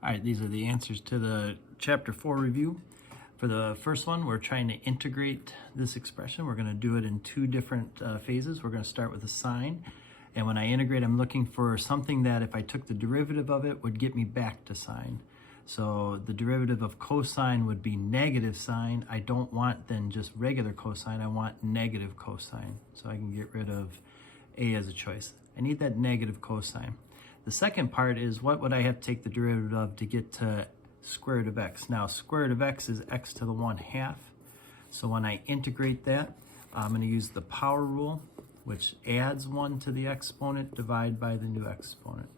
All right, these are the answers to the chapter 4 review. For the first one, we're trying to integrate this expression. We're going to do it in two different phases. We're going to start with a sine. And when I integrate, I'm looking for something that if I took the derivative of it would get me back to sine. So the derivative of cosine would be negative sine. I don't want then just regular cosine. I want negative cosine. So I can get rid of A as a choice. I need that negative cosine. The second part is what would I have to take the derivative of to get to square root of x? Now, square root of x is x to the 1/2. So when I integrate that, I'm going to use the power rule, which adds 1 to the exponent, divide by the new exponent.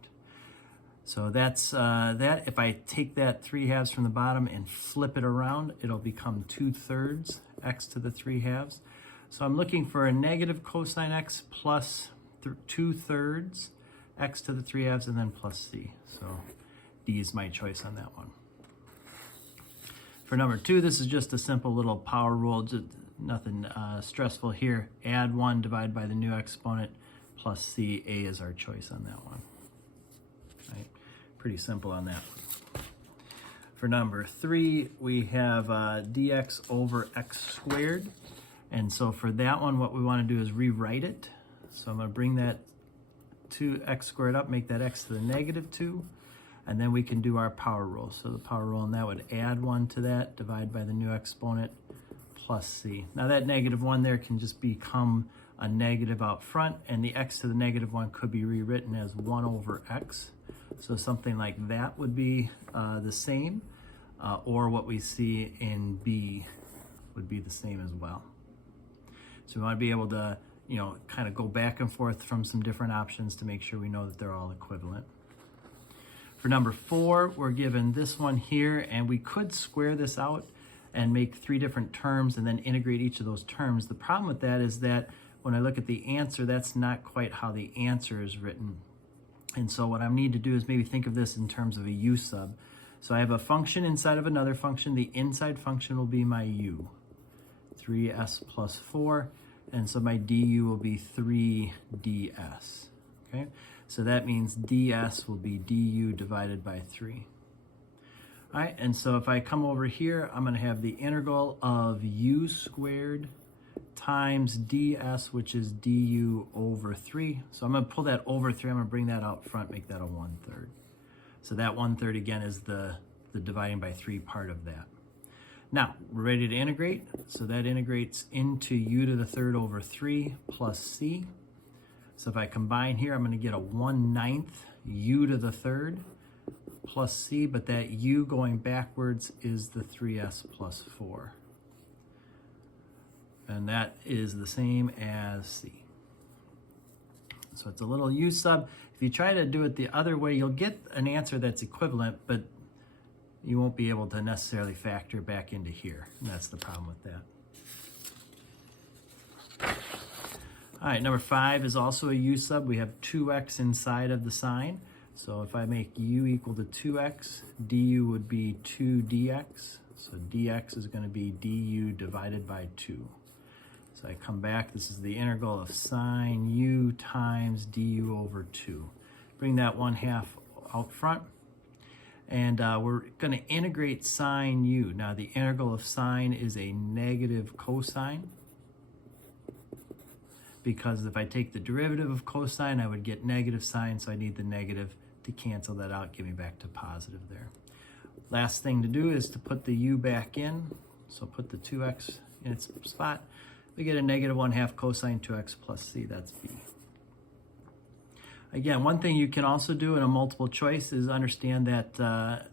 So that's that. If I take that 3/2 from the bottom and flip it around, it'll become 2/3 x to the 3/2. So I'm looking for a negative cosine x plus 2/3 x to the 3/2 and then plus c. So D is my choice on that one. For number 2, this is just a simple little power rule, just nothing stressful here. Add 1, divide by the new exponent, plus c. A is our choice on that one. Right? Pretty simple on that one. For number 3, we have dx over x squared. And so for that one, what we want to do is rewrite it. So I'm going to bring that 2x squared up, make that x to the -2, and then we can do our power rule. So the power rule, and that would add 1 to that, divide by the new exponent, plus c. Now that -1 there can just become a negative out front, and the x to the -1 could be rewritten as 1 over x. So something like that would be the same, or what we see in B would be the same as well. So we want to be able to kind of go back and forth from some different options to make sure we know that they're all equivalent. For number 4, we're given this one here, and we could square this out and make 3 different terms and then integrate each of those terms. The problem with that is that when I look at the answer, that's not quite how the answer is written. And so what I need to do is maybe think of this in terms of a u sub. So I have a function inside of another function. The inside function will be my u, 3s plus 4. And so my du will be 3ds, okay? So that means ds will be du divided by 3. All right, and so if I come over here, I'm going to have the integral of u squared times ds, which is du over 3. So I'm going to pull that over 3. I'm going to bring that out front, make that a 1/3. So that 1/3, again, is the dividing by 3 part of that. Now, we're ready to integrate. So that integrates into u to the 3rd over 3 plus c. So if I combine here, I'm going to get a 1/9 u to the 3rd plus c, but that u going backwards is the 3s plus 4. And that is the same as c. So it's a little u sub. If you try to do it the other way, you'll get an answer that's equivalent, but you won't be able to necessarily factor back into here. And that's the problem with that. All right, number 5 is also a u sub. We have 2x inside of the sign. So if I make u equal to 2x, du would be 2dx. So dx is going to be du divided by 2. So I come back, this is the integral of sine u times du over 2. Bring that 1/2 out front. And we're going to integrate sine u. Now the integral of sine is a negative cosine, because if I take the derivative of cosine, I would get negative sine, so I need the negative to cancel that out, get me back to positive there. Last thing to do is to put the u back in. So put the 2x in its spot. We get a negative 1/2 cosine 2x plus c, that's b. Again, one thing you can also do in a multiple choice is understand that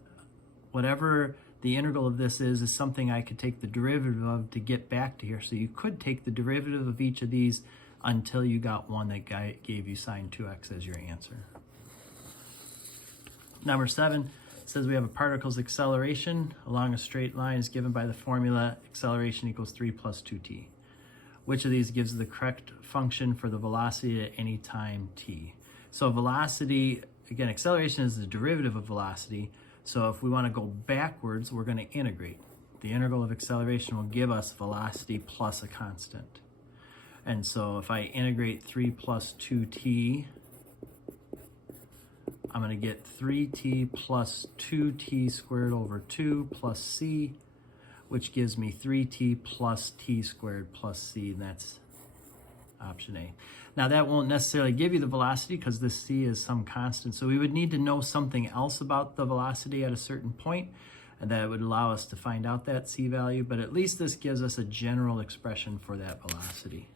whatever the integral of this is something I could take the derivative of to get back to here. So you could take the derivative of each of these until you got one that gave you sine 2x as your answer. Number 7 says we have a particle's acceleration along a straight line is given by the formula acceleration equals 3 plus 2t. Which of these gives the correct function for the velocity at any time t? So velocity, again, acceleration is the derivative of velocity. So if we want to go backwards, we're going to integrate. The integral of acceleration will give us velocity plus a constant. And so if I integrate 3 plus 2t I'm going to get 3t plus 2t squared over 2 plus c, which gives me 3t plus t squared plus c, and that's option A. Now that won't necessarily give you the velocity because this c is some constant, so we would need to know something else about the velocity at a certain point, and that would allow us to find out that c value, but at least this gives us a general expression for that velocity.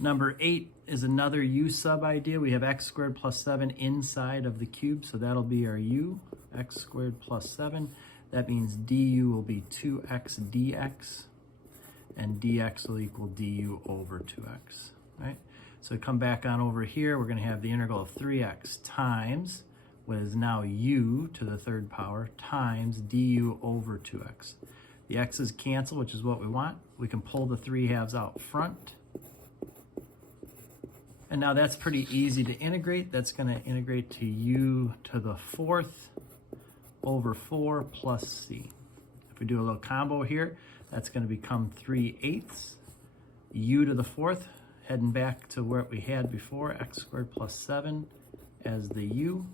Number 8 is another u sub idea. We have x squared plus 7 inside of the cube, so that'll be our u, x squared plus 7. That means du will be 2x dx, and dx will equal du over 2x, right? So come back on over here, we're going to have the integral of 3x times what is now u to the third power times du over 2x. The x's cancel, which is what we want. We can pull the 3/2 out front. And now that's pretty easy to integrate. That's going to integrate to u to the 4th over 4 plus c. If we do a little combo here, that's going to become 3/8 u to the 4th, heading back to what we had before, x squared plus 7 as the u.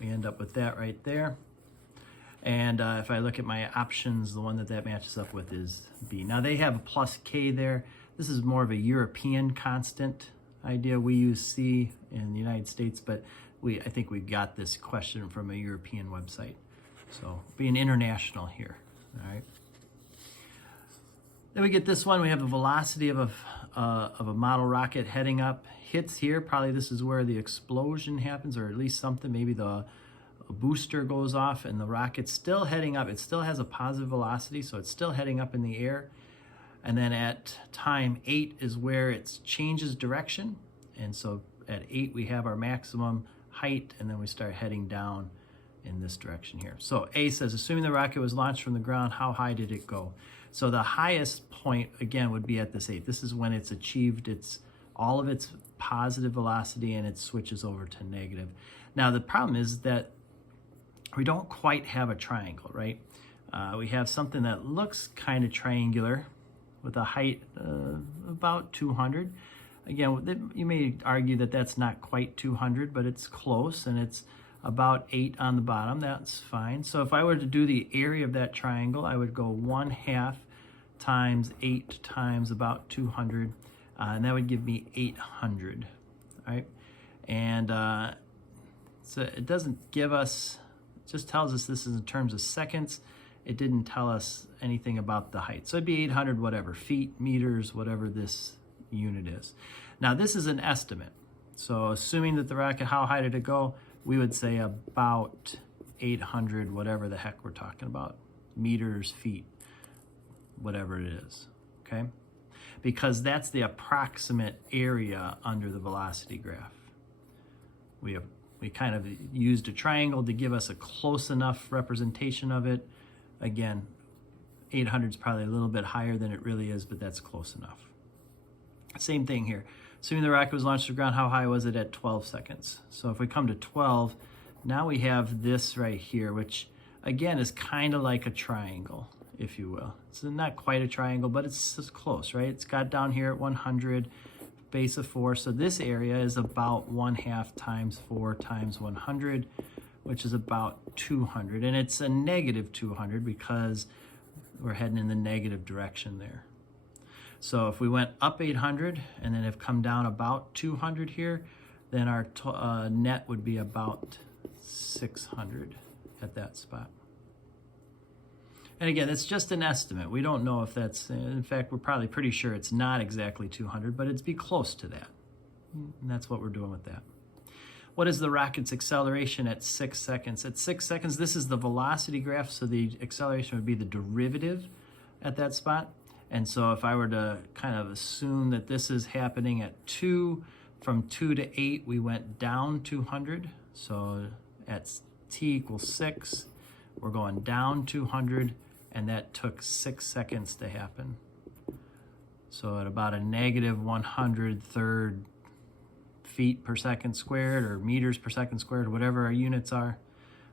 We end up with that right there. And if I look at my options, the one that matches up with is B. Now they have a plus K there. This is more of a European constant idea. We use C in the United States, but I think we got this question from a European website. So being international here, all right. Then we get this one. We have the velocity of a model rocket heading up, hits here. Probably this is where the explosion happens, or at least something. Maybe the booster goes off and the rocket's still heading up. It still has a positive velocity, so it's still heading up in the air. And then at time 8 is where it changes direction. And so at 8 we have our maximum height, and then we start heading down in this direction here. So A says, assuming the rocket was launched from the ground, how high did it go? So the highest point, again, would be at this 8. This is when it's achieved all of its positive velocity and it switches over to negative. Now the problem is that we don't quite have a triangle, right? We have something that looks kind of triangular with a height about 200. Again, you may argue that that's not quite 200, but it's close, and it's about 8 on the bottom. That's fine. So if I were to do the area of that triangle, I would go 1/2 times 8 times about 200, and that would give me 800, right? And so it doesn't give us, it just tells us this is in terms of seconds. It didn't tell us anything about the height. So it'd be 800 whatever, feet, meters, whatever this unit is. Now this is an estimate. So assuming that the rocket, how high did it go? We would say about 800, whatever the heck we're talking about, meters, feet, whatever it is, okay? Because that's the approximate area under the velocity graph. We kind of used a triangle to give us a close enough representation of it. Again, 800 is probably a little bit higher than it really is, but that's close enough. Same thing here. Assuming the rocket was launched to the ground, how high was it at 12 seconds? So if we come to 12, now we have this right here, which again is kind of like a triangle, if you will. It's not quite a triangle, but it's close, right? It's got down here at 100, base of 4. So this area is about 1/2 times 4 times 100, which is about 200. And it's a negative 200 because we're heading in the negative direction there. So if we went up 800 and then have come down about 200 here, then our net would be about 600 at that spot. And again, it's just an estimate. We don't know if that's, in fact, we're probably pretty sure it's not exactly 200, but it'd be close to that. And that's what we're doing with that. What is the rocket's acceleration at 6 seconds? At 6 seconds, this is the velocity graph, so the acceleration would be the derivative at that spot. And so if I were to kind of assume that this is happening at 2, from 2 to 8, we went down 200. So at t equals 6, we're going down 200, and that took 6 seconds to happen. So at about a negative 100 feet per second squared, or meters per second squared, or whatever our units are,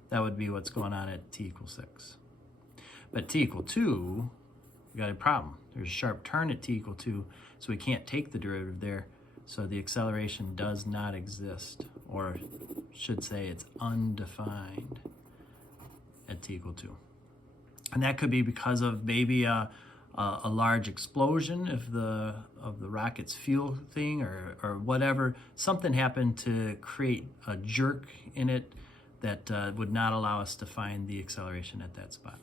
that would be what's going on at t equals 6. But t equal 2, we got a problem. There's a sharp turn at t equal 2, so we can't take the derivative there. So the acceleration does not exist, or should say it's undefined at t equal 2. And that could be because of maybe a large explosion of the rocket's fuel thing, or whatever. Something happened to create a jerk in it that would not allow us to find the acceleration at that spot.